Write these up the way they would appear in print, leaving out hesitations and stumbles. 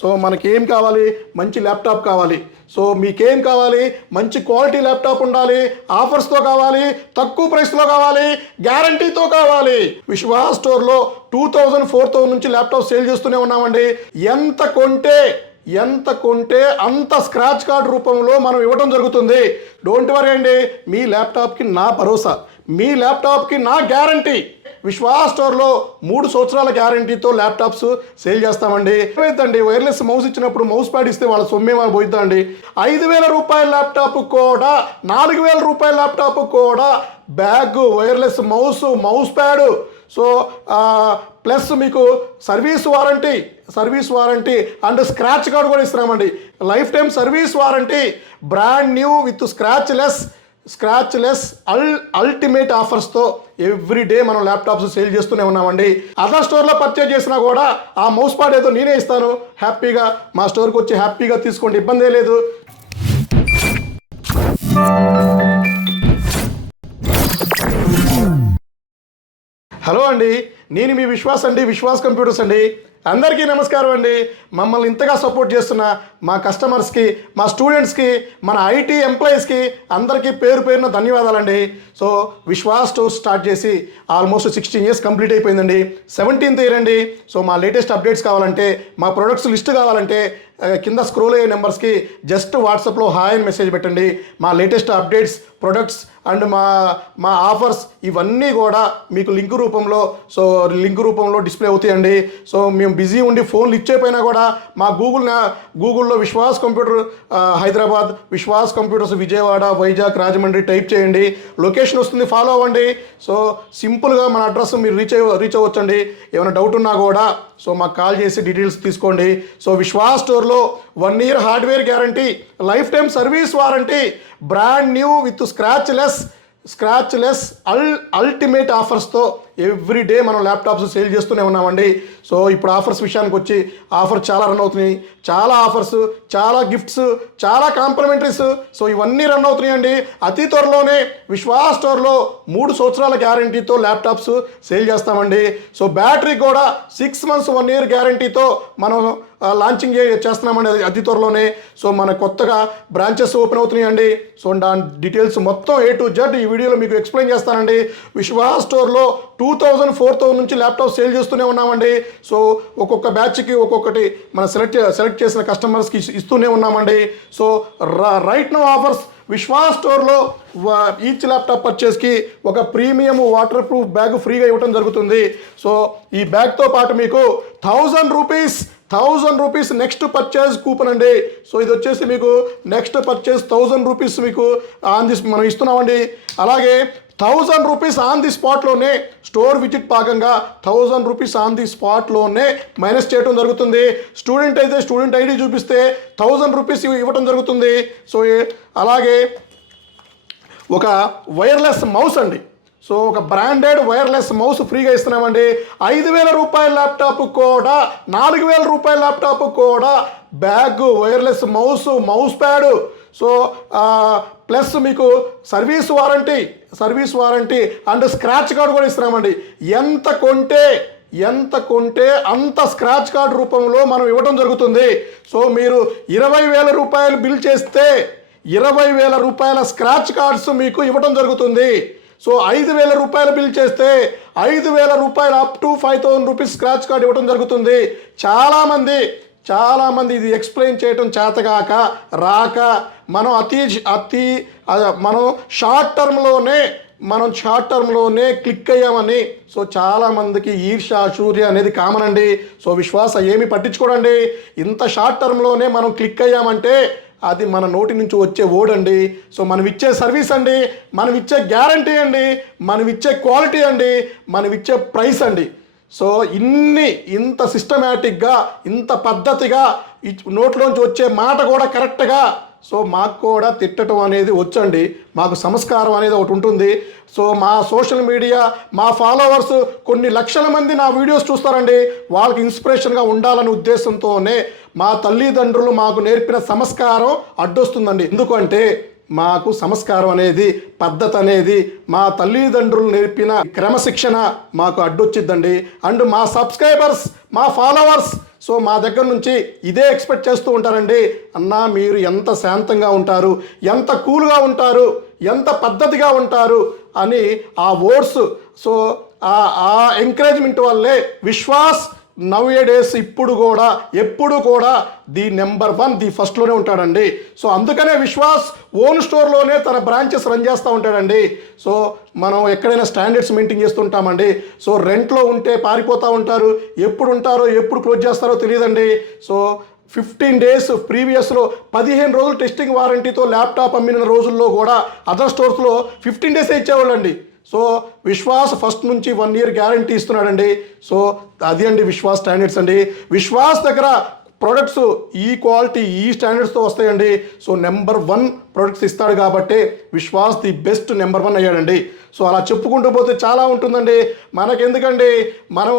So మనకేం కావాలి, మంచి ల్యాప్టాప్ కావాలి. సో మీకేం కావాలి, మంచి క్వాలిటీ ల్యాప్టాప్ ఉండాలి, ఆఫర్స్తో కావాలి, తక్కువ ప్రైస్లో కావాలి, గ్యారంటీతో కావాలి. విశ్వాస్ స్టోర్లో 2000, 4000 నుంచి ల్యాప్టాప్ సేల్ చేస్తూనే ఉన్నామండి. ఎంత కొంటే అంత స్క్రాచ్ కార్డ్ రూపంలో మనం ఇవ్వడం జరుగుతుంది. డోంట్ వరీ అండి, మీ ల్యాప్టాప్కి నా భరోసా, మీ ల్యాప్టాప్కి నా గ్యారంటీ. విశ్వాస్ స్టోర్లో 3 సంవత్సరాల గ్యారంటీతో ల్యాప్టాప్స్ సేల్ చేస్తామండి. ఏమైందండి, వైర్లెస్ మౌస్ ఇచ్చినప్పుడు మౌస్ ప్యాడ్ ఇస్తే వాళ్ళ సొమ్మేమని పోయిద్దండి. 5,000 రూపాయల ల్యాప్టాప్ కూడా, 4,000 రూపాయల ల్యాప్టాప్ కూడా bag, wireless mouse pad, so plus మీకు service warranty and scratch card కూడా ఇస్తున్నామండి. Life time service warranty, brand new with scratchless ultimate ఆఫర్స్తో ఎవ్రీడే మనం ల్యాప్టాప్స్ సేల్ చేస్తూనే ఉన్నామండి. అదర్ స్టోర్లో పర్చేజ్ చేసినా కూడా ఆ మౌస్ పాడ్ ఏదో నేనే ఇస్తాను, హ్యాపీగా మా స్టోర్కి వచ్చి హ్యాపీగా తీసుకోండి, ఇబ్బందే లేదు. హలో అండి, నేను మీ విశ్వాస్ కంప్యూటర్స్ అండి. అందరికీ నమస్కారం అండి. మమ్మల్ని ఇంతగా సపోర్ట్ చేస్తున్న మా కస్టమర్స్కి, మా స్టూడెంట్స్కి, మన ఐటీ ఎంప్లాయీస్కి అందరికీ పేరున ధన్యవాదాలండి. సో విశ్వాస్ స్టోర్ స్టార్ట్ చేసి ఆల్మోస్ట్ 16 ఇయర్స్ కంప్లీట్ అయిపోయిందండి. 17th ఇయర్ అండి. సో మా లేటెస్ట్ అప్డేట్స్ కావాలంటే, మా ప్రొడక్ట్స్ లిస్ట్ కావాలంటే కింద స్క్రోల్ అయ్యే నెంబర్స్కి జస్ట్ వాట్సాప్లో హాయ్ అని మెసేజ్ పెట్టండి. మా లేటెస్ట్ అప్డేట్స్, ప్రొడక్ట్స్ అండ్ మా ఆఫర్స్ ఇవన్నీ కూడా మీకు లింక్ రూపంలో డిస్ప్లే అవుతాయండి. సో మేము బిజీ ఉండి ఫోన్లు ఇచ్చేపోయినా కూడా మా గూగుల్లో Vishwas computer Hyderabad, Vishwas computers Vijayawada, Vizag, Rajahmundry type చేయండి, లొకేషన్ వస్తుంది, ఫాలో అవ్వండి. సో సింపుల్గా మన అడ్రస్ మీరు రీచ్ అవ్వచ్చండి. ఏమైనా డౌట్ ఉన్నా కూడా సో మాకు కాల్ చేసి డీటెయిల్స్ తీసుకోండి. సో విశ్వాస్ స్టోర్లో 1 year hardware guarantee, life time service warranty, brand new with scratchless ultimate ఆఫర్స్తో ఎవ్రీడే మనం ల్యాప్టాప్స్ సేల్ చేస్తూనే ఉన్నామండి. సో ఇప్పుడు ఆఫర్స్ విషయానికి వచ్చి ఆఫర్ చాలా రన్ అవుతున్నాయి. చాలా ఆఫర్స్, చాలా గిఫ్ట్స్, చాలా కాంప్లిమెంటరీస్, సో ఇవన్నీ రన్ అవుతున్నాయండి. అతి త్వరలోనే విశ్వాస్ స్టోర్లో 3 సంవత్సరాల గ్యారంటీతో ల్యాప్టాప్స్ సేల్ చేస్తామండి. సో బ్యాటరీ కూడా 6 months 1 year గ్యారంటీతో మనం లాంచింగ్ చేస్తున్నామండి అతి త్వరలోనే. సో మన కొత్తగా బ్రాంచెస్ ఓపెన్ అవుతున్నాయండి. సో దాని డీటెయిల్స్ మొత్తం A to Z ఈ వీడియోలో మీకు ఎక్స్ప్లెయిన్ చేస్తానండి. విశ్వాస్ స్టోర్లో 2000, 4000 నుంచి ల్యాప్టాప్ సేల్ చేస్తూనే ఉన్నామండి. సో ఒక్కొక్క బ్యాచ్కి ఒక్కొక్కటి మనం సెలెక్ట్ చేసిన కస్టమర్స్కి ఇస్తూనే ఉన్నామండి. So right now offers Vishwas స్టోర్లో ఈచ్ ల్యాప్టాప్ పర్చేస్కి ఒక ప్రీమియం వాటర్ ప్రూఫ్ బ్యాగ్ ఫ్రీగా ఇవ్వడం జరుగుతుంది. సో ఈ బ్యాగ్తో పాటు మీకు 1000 రూపీస్ నెక్స్ట్ పర్చేజ్ కూపన్ అండి. సో ఇది వచ్చేసి మీకు నెక్స్ట్ పర్చేజ్ 1000 రూపీస్ మీకు మనం ఇస్తున్నామండి. అలాగే 1000 రూపీస్ ఆన్ ది స్పాట్లోనే స్టోర్ విజిట్ భాగంగా 1000 రూపీస్ ఆన్ ది స్పాట్లోనే మైనస్ చేయడం జరుగుతుంది. స్టూడెంట్ అయితే స్టూడెంట్ ఐడి చూపిస్తే 1000 రూపీస్ ఇవ్వడం జరుగుతుంది. సో అలాగే ఒక వైర్లెస్ మౌస్ అండి. సో ఒక బ్రాండెడ్ వైర్లెస్ మౌస్ ఫ్రీగా ఇస్తున్నామండి. 5,000 రూపాయల ల్యాప్టాప్ కూడా, 4,000 రూపాయల ల్యాప్టాప్ కూడా bag, wireless mouse pad, so plus మీకు service warranty and scratch card కూడా ఇస్తున్నామండి. ఎంత కొంటే అంత స్క్రాచ్ కార్డ్ రూపంలో మనం ఇవ్వడం జరుగుతుంది. సో మీరు 20,000 రూపాయలు బిల్ చేస్తే 20,000 రూపాయల స్క్రాచ్ కార్డ్స్ మీకు ఇవ్వడం జరుగుతుంది. సో 5,000 రూపాయలు బిల్ చేస్తే 5,000 రూపాయలు up to 5,000 rupees scratch card ఇవ్వడం జరుగుతుంది. చాలామంది ఇది ఎక్స్ప్లెయిన్ చేయటం చేతగాక రాక మనం మనం షార్ట్ టర్మ్లోనే క్లిక్ అయ్యామని. సో చాలామందికి ఈర్ష్య, అసూయ అనేది కామన్ అండి. సో విశ్వాస ఏమి పట్టించుకోడండి. ఇంత షార్ట్ టర్మ్లోనే మనం క్లిక్ అయ్యామంటే అది మన నోటి నుంచి వచ్చే వర్డ్ అండి. సో మనం ఇచ్చే సర్వీస్ అండి, మనం ఇచ్చే గ్యారంటీ అండి, మనం ఇచ్చే క్వాలిటీ అండి, మనం ఇచ్చే ప్రైస్ అండి. సో ఇంత సిస్టమేటిక్గా, ఇంత పద్ధతిగా నోట్లోంచి వచ్చే మాట కూడా కరెక్ట్గా, సో మాకు కూడా తిట్టడం అనేది వచ్చండి. మాకు సంస్కారం అనేది ఒకటి ఉంటుంది. సో మా సోషల్ మీడియా, మా ఫాలోవర్స్ కొన్ని లక్షల మంది నా వీడియోస్ చూస్తారండి. వాళ్ళకి ఇన్స్పిరేషన్గా ఉండాలనే ఉద్దేశంతోనే మా తల్లిదండ్రులు మాకు నేర్పిన సంస్కారం అడ్డొస్తుందండి. ఎందుకంటే మాకు సంస్కారం అనేది, పద్ధతి అనేది మా తల్లిదండ్రులు నేర్పిన క్రమశిక్షణ మాకు అడ్డొచ్చిద్దండి. అండ్ మా సబ్స్క్రైబర్స్, మా ఫాలోవర్స్ సో మా దగ్గర నుంచి ఇదే ఎక్స్పెక్ట్ చేస్తూ ఉంటారండి. అన్నా మీరు ఎంత శాంతంగా ఉంటారు, ఎంత కూల్గా ఉంటారు, ఎంత పద్ధతిగా ఉంటారు అని ఆ వర్డ్స్, సో ఆ ఎంకరేజ్మెంట్ వల్లే విశ్వాస్ నవ్వే డేస్ ఇప్పుడు కూడా ఎప్పుడు కూడా ది నెంబర్ 1, ది ఫస్ట్లోనే ఉంటాడండి. సో అందుకనే విశ్వాస్ ఓన్ స్టోర్లోనే తన బ్రాంచెస్ రన్ చేస్తూ ఉంటాడండి. సో మనం ఎక్కడైనా స్టాండర్డ్స్ మెయింటైన్ చేస్తుంటామండి. సో రెంట్లో ఉంటే పారిపోతూ ఉంటారు, ఎప్పుడు ఉంటారో ఎప్పుడు క్లోజ్ చేస్తారో తెలియదండి. సో 15 డేస్ ప్రీవియస్లో 15 రోజులు టెస్టింగ్ వారంటీతో ల్యాప్టాప్ అమ్మిన రోజుల్లో కూడా అదర్ స్టోర్స్లో 15 డేసే ఇచ్చేవాళ్ళండి. సో విశ్వాస్ ఫస్ట్ నుంచి 1 ఇయర్ గ్యారంటీ ఇస్తున్నాడండి. సో అది అండి విశ్వాస్ స్టాండర్డ్స్ అండి. విశ్వాస్ దగ్గర ప్రొడక్ట్స్ ఈ క్వాలిటీ ఈ స్టాండర్డ్స్తో వస్తాయండి. సో నెంబర్ 1 ప్రొడక్ట్స్ ఇస్తాడు కాబట్టి విశ్వాస్ ది బెస్ట్ నెంబర్ 1 అయ్యాడండి. సో అలా చెప్పుకుంటూ పోతే చాలా ఉంటుందండి. మనకెందుకండి, మనం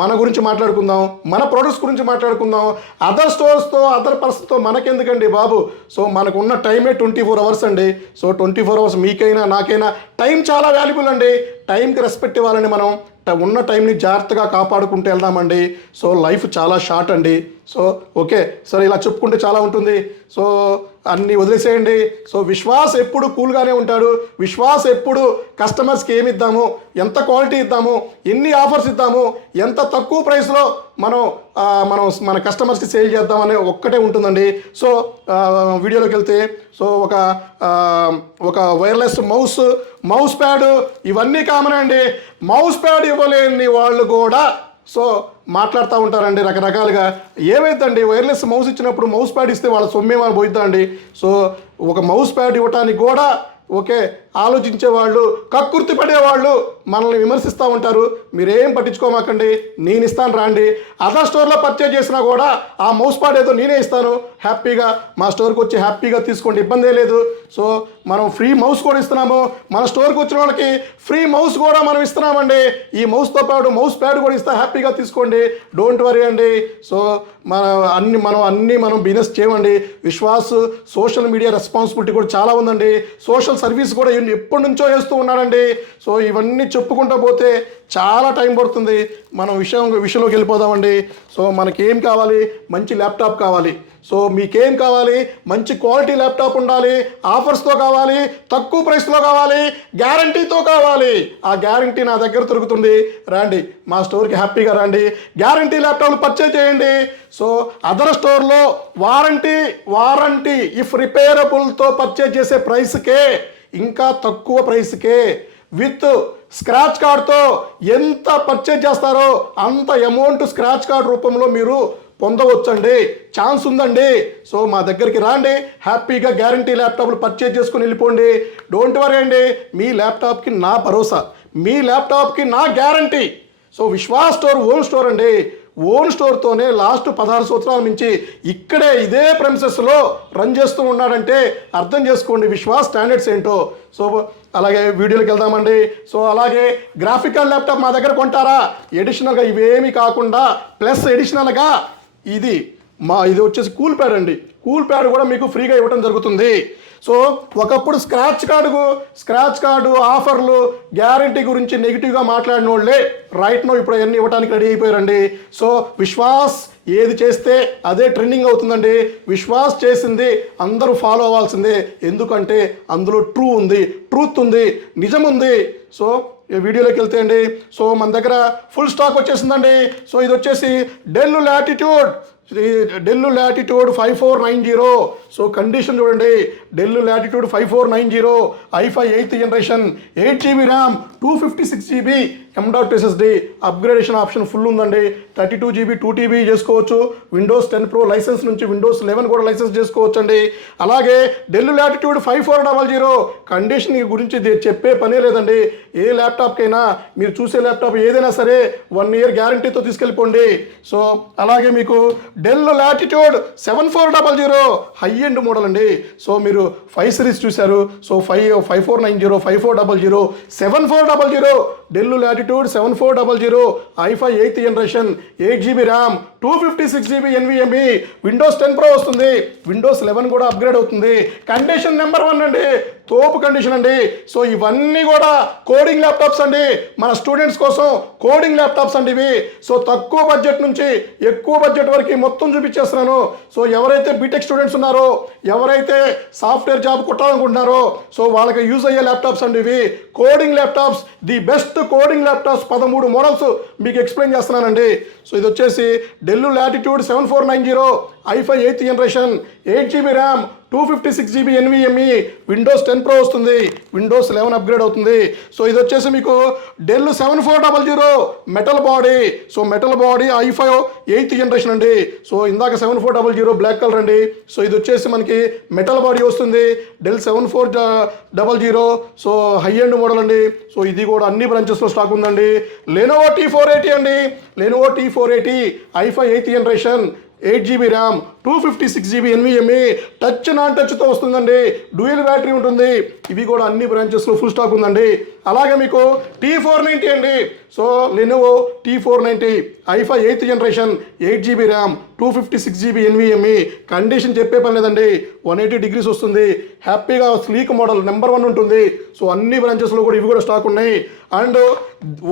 మన గురించి మాట్లాడుకుందాం, మన ప్రొడక్ట్స్ గురించి మాట్లాడుకుందాం. అదర్ స్టోర్స్తో అదర్ పర్సన్తో మనకెందుకండి బాబు. సో మనకున్న టైమే 24 అవర్స్ అండి. సో 24 అవర్స్ మీకైనా నాకైనా టైం చాలా వాల్యుబుల్ అండి. టైంకి రెస్పెక్ట్ ఇవ్వాలని మనం ఉన్న టైంని జాగ్రత్తగా కాపాడుకుంటూ వెళ్దామండి. సో లైఫ్ చాలా షార్ట్ అండి. సో ఓకే, సరే ఇలా చెప్పుకుంటే చాలా ఉంటుంది. సో అన్నీ వదిలేసేయండి. సో విశ్వాస్ ఎప్పుడు కూల్గానే ఉంటాడు. విశ్వాస్ ఎప్పుడు కస్టమర్స్కి ఏమి ఇద్దాము, ఎంత క్వాలిటీ ఇద్దాము, ఎన్ని ఆఫర్స్ ఇద్దాము, ఎంత తక్కువ ప్రైస్లో మనం మన కస్టమర్స్కి సేల్ చేద్దామనే ఒక్కటే ఉంటుందండి. సో వీడియోలోకి వెళ్తే సో ఒక వైర్లెస్ మౌస్ ప్యాడ్ ఇవన్నీ కామన్ అండి. మౌస్ ప్యాడ్ ఇవ్వలేని వాళ్ళు కూడా సో మాట్లాడుతూ ఉంటారండి రకరకాలుగా. ఏమైందండి వైర్లెస్ మౌస్ ఇచ్చినప్పుడు మౌస్ ప్యాడ్ ఇస్తే వాళ్ళ సొమ్మేమని పోయిద్దా అండి. సో ఒక మౌస్ ప్యాడ్ ఇవ్వటానికి కూడా ఓకే ఆలోచించే వాళ్ళు, కక్కుర్తి పడేవాళ్ళు మనల్ని విమర్శిస్తూ ఉంటారు. మీరేం పట్టించుకోమాకండి, నేను ఇస్తాను రాండి. అదర్ స్టోర్లో పర్చేజ్ చేసినా కూడా ఆ మౌస్ ప్యాడ్ ఏదో నేనే ఇస్తాను, హ్యాపీగా మా స్టోర్కి వచ్చి హ్యాపీగా తీసుకోండి, ఇబ్బందే లేదు. సో మనం ఫ్రీ మౌస్ కూడా ఇస్తున్నాము. మన స్టోర్కి వచ్చిన వాళ్ళకి ఫ్రీ మౌస్ కూడా మనం ఇస్తున్నామండి. ఈ మౌస్తో పాటు మౌస్ ప్యాడ్ కూడా ఇస్తా, హ్యాపీగా తీసుకోండి, డోంట్ వరీ అండి. సో మనం బిజినెస్ చేయమండి. విశ్వాస్ సోషల్ మీడియా రెస్పాన్సిబిలిటీ కూడా చాలా ఉందండి. సోషల్ సర్వీస్ కూడా ఎప్పటి నుంచో చేస్తూ ఉన్నాడండి. సో ఇవన్నీ చెప్పుకుంటూ పోతే చాలా టైం పడుతుంది. మనం విషయంలోకి వెళ్ళిపోదామండి. సో మనకేం కావాలి, మంచి ల్యాప్టాప్ కావాలి. సో మీకేం కావాలి, మంచి క్వాలిటీ ల్యాప్టాప్ ఉండాలి, ఆఫర్స్తో కావాలి, తక్కువ ప్రైస్లో కావాలి, గ్యారంటీతో కావాలి. ఆ గ్యారంటీ నా దగ్గర దొరుకుతుంది. రండి మా స్టోర్కి హ్యాపీగా రండి, గ్యారంటీ ల్యాప్టాప్లు పర్చేజ్ చేయండి. సో అదర్ స్టోర్లో వారంటీ ఇఫ్ రిపేరబుల్తో పర్చేజ్ చేసే ప్రైస్కే, ఇంకా తక్కువ ప్రైస్కే విత్ స్క్రాచ్ కార్డ్తో ఎంత పర్చేజ్ చేస్తారో అంత అమౌంట్ స్క్రాచ్ కార్డ్ రూపంలో మీరు పొందవచ్చండి. ఛాన్స్ ఉందండి. సో మా దగ్గరికి రాండి, హ్యాపీగా గ్యారంటీ ల్యాప్టాప్లు పర్చేజ్ చేసుకుని వెళ్ళిపోండి. డోంట్ వరీ అండి, మీ ల్యాప్టాప్కి నా భరోసా, మీ ల్యాప్టాప్కి నా guarantee. So Vishwas store own store అండి. ఓన్ స్టోర్తోనే లాస్ట్ 16 సంవత్సరాల నుంచి ఇక్కడే ఇదే ప్రెమిసెస్లో రన్ చేస్తూ ఉన్నాడంటే అర్థం చేసుకోండి విశ్వాస్ స్టాండర్డ్స్ ఏంటో. సో అలాగే వీడియోకి వెళ్దామండి. సో అలాగే గ్రాఫికల్ ల్యాప్టాప్ మా దగ్గర కొంటారా, ఎడిషనల్గా ఇవేమీ కాకుండా ప్లస్ ఎడిషనల్గా ఇది వచ్చేసి కూల్ ప్యాడ్ అండి. కూల్ ప్యాడ్ కూడా మీకు ఫ్రీగా ఇవ్వడం జరుగుతుంది. సో ఒకప్పుడు స్క్రాచ్ కార్డు ఆఫర్లు గ్యారంటీ గురించి నెగిటివ్గా మాట్లాడిన వాళ్ళే రైట్ నో ఇప్పుడు అవన్నీ ఇవ్వడానికి రెడీ అయిపోయారండి. సో విశ్వాస్ ఏది చేస్తే అదే ట్రెండింగ్ అవుతుందండి. విశ్వాస్ చేసింది అందరూ ఫాలో అవ్వాల్సిందే, ఎందుకంటే అందులో ట్రూత్ ఉంది, నిజం ఉంది. సో వీడియోలోకి వెళ్తే అండి, సో మన దగ్గర ఫుల్ స్టాక్ వచ్చేసిందండి. సో ఇది వచ్చేసి డెల్ లాటిట్యూడ్ 5490. సో కండిషన్ చూడండి, del latitude 5490 i5 8th generation, 8GB RAM, 256GB M.SSD, upgradation option full ఉందండి. 32GB 2TB చేసుకోవచ్చు. విండోస్ 10 Pro లైసెన్స్ నుంచి విండోస్ 11 కూడా లైసెన్స్ చేసుకోవచ్చు అండి. అలాగే డెల్ లాటిట్యూడ్ 5400 కండిషన్ గురించి చెప్పే పనే లేదండి. ఏ ల్యాప్టాప్కైనా మీరు చూసే ల్యాప్టాప్ ఏదైనా సరే 1 ఇయర్ గ్యారంటీతో తీసుకెళ్ళిపోండి. సో అలాగే మీకు del latitude 7400 high end model అండి. సో మీరు 5 సిరీస్ చూశారు. So 5490, 5400, 7400 del latitude 7400 i5 8th generation, 8GB RAM, 256GB NVMe, Windows 10 Pro వస్తుంది, విండోస్ 11 కూడా అప్గ్రేడ్ అవుతుంది. కండిషన్ నెంబర్ 1 అండి, తోపు కండిషన్ అండి. సో ఇవన్నీ కూడా కోడింగ్ ల్యాప్టాప్స్ అండి, మన స్టూడెంట్స్ కోసం కోడింగ్ ల్యాప్టాప్స్ అండి ఇవి. సో తక్కువ బడ్జెట్ నుంచి ఎక్కువ బడ్జెట్ వరకు మొత్తం చూపించేస్తున్నాను. సో ఎవరైతే బీటెక్ స్టూడెంట్స్ ఉన్నారో, ఎవరైతే సాఫ్ట్వేర్ జాబ్ కొట్టాలనుకుంటున్నారో, సో వాళ్ళకి యూజ్ అయ్యే ల్యాప్టాప్స్ అండి ఇవి. Coding laptops, the best coding laptops 13 models మీకు ఎక్స్ప్లెయిన్ చేస్తున్నానండి. సో ఇది వచ్చేసి Dell Latitude 7490 i5 8th generation, 8GB RAM, 256GB NVMe, Windows 10 Pro వస్తుంది, విండోస్ 11 అప్గ్రేడ్ అవుతుంది. సో ఇది వచ్చేసి మీకు Dell 7400 metal body. So metal body i5 8th generation అండి. సో ఇందాక 7400 బ్లాక్ కలర్ అండి. సో ఇది వచ్చేసి మనకి మెటల్ బాడీ వస్తుంది, Dell 7400. So high end model అండి. సో ఇది కూడా అన్ని బ్రాంచెస్లో స్టాక్ ఉందండి. లెనోవో T480 అండి, Lenovo T480 i5 8th generation, 8GB RAM, 256GB NVMe, touch non టచ్తో వస్తుందండి, డ్యూయల్ బ్యాటరీ ఉంటుంది. ఇవి కూడా అన్ని బ్రాంచెస్లో ఫుల్ స్టాక్ ఉందండి. అలాగే మీకు T490 అండి. So Lenovo T490 i5 8th generation, 8GB RAM, 256GB NVMe. Condition చెప్పే పని లేదండి, 180 degrees వస్తుంది, హ్యాపీగా స్లీక్ మోడల్ నెంబర్ 1 ఉంటుంది. సో అన్ని బ్రాంచెస్లో కూడా ఇవి కూడా స్టాక్ ఉన్నాయి. అండ్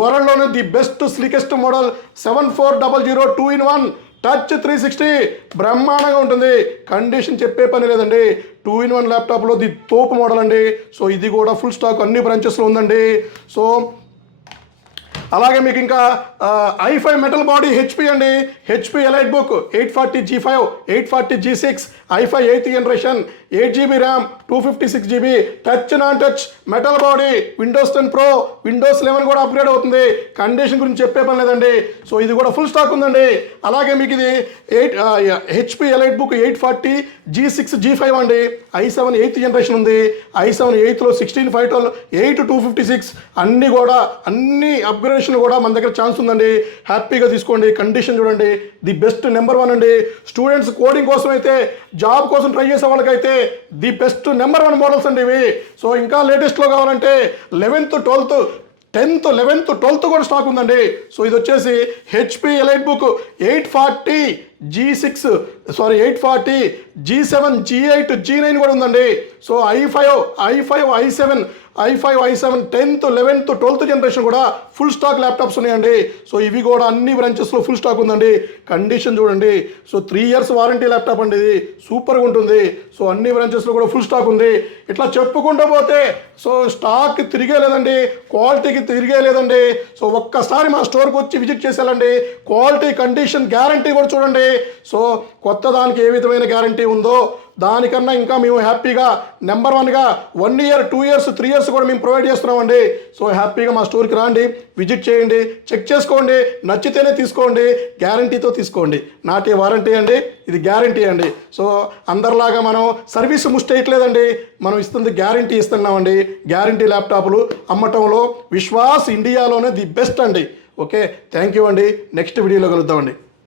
వరల్డ్లోనే the best sleekest model 7400 2-in-1 touch 360 బ్రహ్మాండంగా ఉంటుంది. కండిషన్ చెప్పే పని లేదండి, 2-in-1 ల్యాప్టాప్లో ది తోపు మోడల్ అండి. సో ఇది కూడా ఫుల్ స్టాక్ అన్ని బ్రాంచెస్లో ఉందండి. సో అలాగే మీకు ఇంకా i5 మెటల్ బాడీ HP అండి, HP elite book 840G5, 840G6, i5 8th generation, 8GB RAM, 256GB, touch non touch metal body, Windows 10 Pro, Windows 11 కూడా అప్గ్రేడ్ అవుతుంది. కండిషన్ గురించి చెప్పే పని లేదండి. సో ఇది కూడా ఫుల్ స్టాక్ ఉందండి. అలాగే మీకు ఇది HP elite book 840G6 G5 అండి, i7 8th జనరేషన్ ఉంది, i7 8th 16 512 8 256 అన్నీ కూడా అన్ని అప్గ్రేడ్ కూడా మన దగ్గర ఛాన్స్ ఉందండి. హ్యాపీగా తీసుకోండి. కండిషన్ చూడండి, ది బెస్ట్ నెంబర్ 1 అండి. స్టూడెంట్స్ కోడింగ్ కోసం అయితే, జాబ్ కోసం ట్రై చేసే వాళ్ళకైతే ది బెస్ట్ నెంబర్ 1 మోడల్స్ అండి ఇవి. సో ఇంకా లేటెస్ట్లో కావాలంటే 11th 12th 10th 11th 12th కూడా స్టాక్ ఉందండి. సో ఇది వచ్చేసి HP elite book 840G6 840 G7 G8 G9 కూడా ఉందండి. So i5 i7 10th 11th 12th generation కూడా ఫుల్ స్టాక్ ల్యాప్టాప్స్ ఉన్నాయండి. సో ఇవి కూడా అన్ని బ్రాంచెస్లో ఫుల్ స్టాక్ ఉందండి. కండిషన్ చూడండి. సో 3 years వారంటీ ల్యాప్టాప్ అండి, ఇది సూపర్గా ఉంటుంది. సో అన్ని బ్రాంచెస్లో కూడా ఫుల్ స్టాక్ ఉంది. ఇట్లా చెప్పుకుంటూ పోతే సో స్టాక్ తిరిగే లేదండి, క్వాలిటీకి తిరిగే లేదండి. సో ఒక్కసారి మా స్టోర్కి వచ్చి విజిట్ చేసేయాలండి. క్వాలిటీ, కండిషన్, గ్యారంటీ కూడా చూడండి. సో కొత్త దానికి ఏ విధమైన గ్యారంటీ ఉందో దానికన్నా ఇంకా మేము హ్యాపీగా నెంబర్ 1గా 1 year 2 years 3 years కూడా మేము ప్రొవైడ్ చేస్తున్నామండి. సో హ్యాపీగా మా స్టోర్కి రండి, విజిట్ చేయండి, చెక్ చేసుకోండి, నచ్చితేనే తీసుకోండి, గ్యారంటీతో తీసుకోండి. నాట్ ఏ వారంటీ అండి, ఇది గ్యారంటీ అండి. సో అందరిలాగా మనం సర్వీస్ ముష్టేయట్లేదండి, మనం ఇస్తుంది గ్యారంటీ ఇస్తున్నామండి. గ్యారంటీ ల్యాప్టాప్లు అమ్మటంలో విశ్వాస్ ఇండియాలోనే ది బెస్ట్ అండి. ఓకే, థ్యాంక్ యూ అండి. నెక్స్ట్ వీడియోలో కలుద్దామండి.